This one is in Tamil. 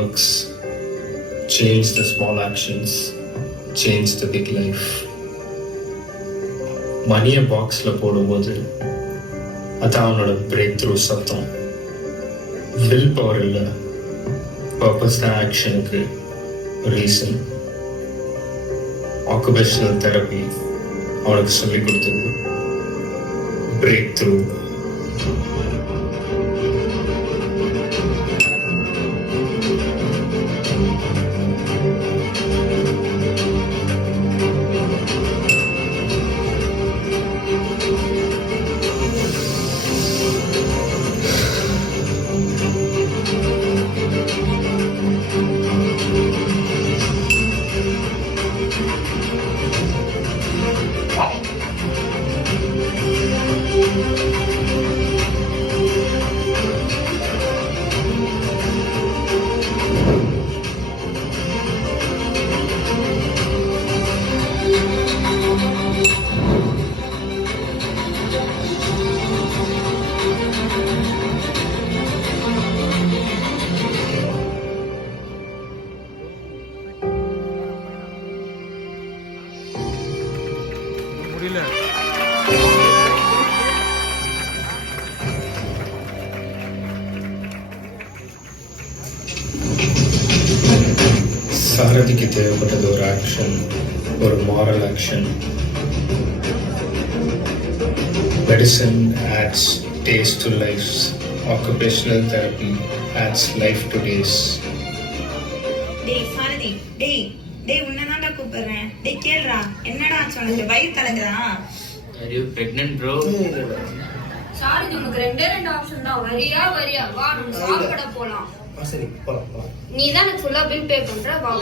works, change the small actions, change the big life. மணியை பாக்ஸில் போடும்போது அதான் அவனோட பிரேக் த்ரூ சத்தம். வில் பவர் இல்லை, பர்பஸ் தான் ஆக்ஷனுக்கு ரீசன். ஆக்குபேஷனல் தெரப்பி அவனுக்கு சொல்லிக் கொடுத்தது பிரேக் த்ரூ. சாரதிக்கு தேவைப்பட்டது ஒரு ஆக்ஷன், ஒரு moral action. Medicine adds taste to life. Occupational therapy adds life to days. டேய் சாரதி, டேய் உன்னதான்டா கூப்பிடுறேன். டேய் கேளுடா, என்னடா சொன்னது? வயிறு கலங்குதா? Are you pregnant bro? சாரதி, உனக்கு ரெண்டே ஆப்ஷன் தான். வரியா வா, நம்ம சாப்பிட போலாம். சரி போலாம். நீ தான் எனக்கு ஃபுல்லா பில் பே பண்ற, வா.